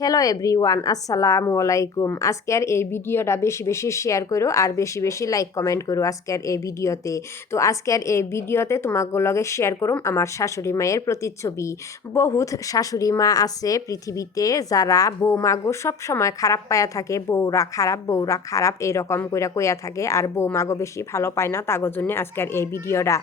Hello everyone আসসালামু আলাইকুম আজকের এই ভিডিওটা বেশি বেশি শেয়ার করো আর বেশি বেশি লাইক কমেন্ট করো আজকের এই ভিডিওতে। তো আজকের এই ভিডিওতে তোমাকে লগে শেয়ার করুম আমার শাশুড়ি মায়ের প্রতিচ্ছবি। বহুত শাশুড়ি মা আছে পৃথিবীতে যারা বৌমাগো সব সময় খারাপ পায়া থাকে, বউরা খারাপ বউরা খারাপ এরকম করে কইয়া থাকে আর বৌমাগো বেশি ভালো পায় না তাগোর জন্য আজকের এই ভিডিওটা।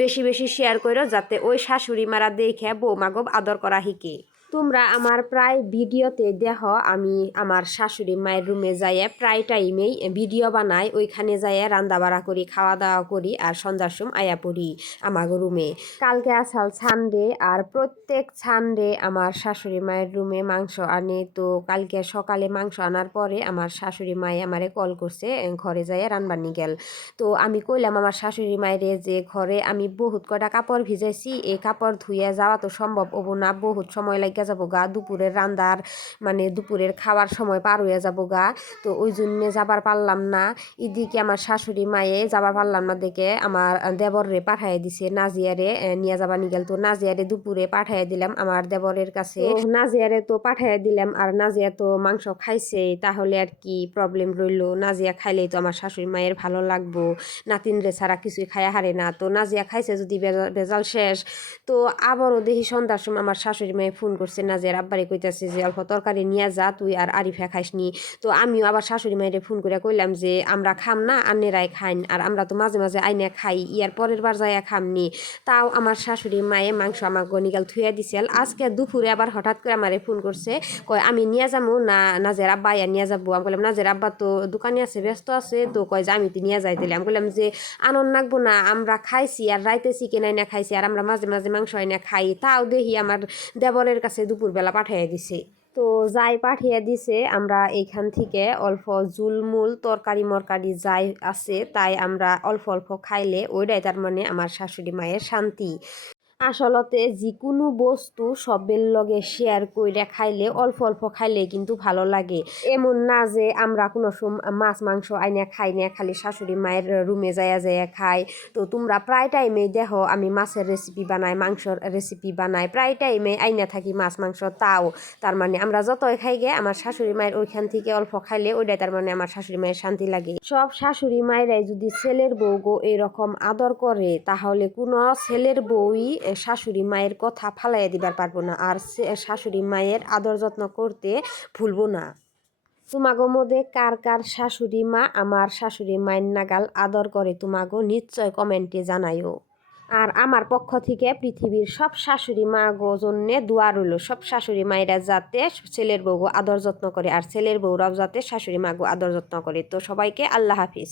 বেশি বেশি শেয়ার করো যাতে ওই শাশুড়ি মারা দেখে বৌমাগো আদর করা শিখে। তোমরা আমার প্রায় ভিডিওতে দেহ আমি আমার শাশুড়ি মায়ের রুমে যাইয়ে প্রায় টাইমেই ভিডিও বানাই, ওইখানে যাইয়ে রান্না বাড়া করি খাওয়া দাওয়া করি আর সন্ধ্যার সময় আয়া পড়ি আমার রুমে কালকে আসাল ছানডে আর প্রত্যেক ছানডে আমার শাশুড়ি মায়ের রুমে মাংস আনে, তো কালকে সকালে মাংস আনার পরে আমার শাশুড়ি মায়ে আমারে কল করছে, ঘরে যাইয়ে রানবানি গেল। তো আমি কইলাম, আমার শাশুড়ি মায়ের যে ঘরে আমি বহুত কটা কাপড় ভিজাইছি, এই কাপড় ধুয়ে যাওয়া তো সম্ভব হব না, বহুত সময় লাগিয়া যাব গা, দুপুরের রান্দার মানে দুপুরের খাওয়ার সময় পার হয়ে যাব গা। তো ওই জন্যে যাবার পারলাম না। এদিকে আমার শাশুড়ি মায়ে যাবার পারলাম না দেখে আমার দেবররে পাঠাই দিছে নাজিয়ারে নিয়ে যাবা নিগেল। তো নাজিয়ারে দুপুরে পাঠাই দিলাম আমার দেবরের কাছে। নাজিয়ারে তো পাঠাই দিলাম আর নাজিয়া তো মাংস খাইছে, তাহলে আর কি প্রবলেম রইল? নাজিয়া খাইলেই তো আমার শাশুড়ি মায়ের ভালো লাগবো। নাতিনরে ছাড়া কিছুই খায়া হারে না। তো নাজিয়া খাইছে যদি বেজাল শেষ। তো আবারও দেখি সন্ধ্যার সময় আমার শাশুড়ি মায়ে ফোন করছে। নাজিয়ার আব্বারে কইতাছে যে, অল্প তরকারি নিয়ে যা, তুই আর আরিফা খাইসনি। তো আমিও আবার শাশুড়ি মায়েরে ফোন করে কইলাম যে, আমরা খাম না, আন্নেরাই খাইন, আর আমরা তো মাঝে মাঝে আইনে খাই, ইয়ার পরের বার যাইয়া খামনি। তাও আমার শাশুড়ি মায়ে মাংস আমার গনিকাল থুয়া দিছিল আজকে দুপুরে আবার হঠাৎ করে আমারে ফোন করছে, কয়, আমি নিয়ে যাব না নাজের আব্বা ইয়া নিয়ে যাব? আমি বললাম নাজের আব্বা তো দোকানে আছে, ব্যস্ত আছে। তো কয় যে, আমি তো নিয়ে যাই দিলে আমি বললাম যে আনন্দ নাকবো না, আমরা খাইছি, আর রাইতে চিকেন আইনা খাইছি, আর আমরা মাঝে মাঝে মাংস আইনা খাই। তাও দেখি আমার দেবরের কাছে দুপুরবেলা পাঠিয়ে দিছে। তো যাই পাঠিয়ে দিছে, আমরা এইখান থেকে অল্প জুলমুল তরকারি মরকারি যাই আছে, তাই আমরা অল্প অল্প খাইলে ওইটাই তার মানে আমার শাশুড়ি মায়ের শান্তি। আসলতে যিকোনো বস্তু সবের লগে শেয়ার কইরা খাইলে, অল্প অল্প খাইলে কিন্তু ভালো লাগে। এমন না যে আমরা কোনো মাছ, মাংস আইনা খাই না, খালি শাশুড়ি মায়ের রুমে যাইয়া যাইয়া খাই। তো তোমরা প্রায় টাইমে দেখো, আমি মাছের রেসিপি বানাই, মাংসর রেসিপি বানাই। প্রায় টাইমে আইনা থাকি মাছ, মাংস, তাও। তার মানে আমরা যতই খাই গে, আমার শাশুড়ি মায়ের ওইখান থেকে অল্প খাইলে ওইটাই তার মানে আমার শাশুড়ি মায়ের শান্তি লাগে। সব শাশুড়ি মায়েরাই যদি ছেলের বউ গো এরকম আদর করে, তাহলে কোনো ছেলের বউই শাশুড়ি মায়ের কথা ফালাইয়া দিবার পারব না, আর শাশুড়ি মায়ের আদর যত্ন করতে ভুলবো না। তোমাগো মধ্যে কার কার শাশুড়ি মা আমার শাশুড়ি মায়ের নাগাল আদর করে তোমাগো নিশ্চয় কমেন্টে জানাইও। আর আমার পক্ষ থেকে পৃথিবীর সব শাশুড়ি মা গো জন্যে দোয়া রইল, সব শাশুড়ি মায়েরা যাতে ছেলের বউ আদর যত্ন করে, আর ছেলের বউরাও যাতে শাশুড়ি মা গো আদর যত্ন করে। তো সবাইকে আল্লাহ হাফিজ।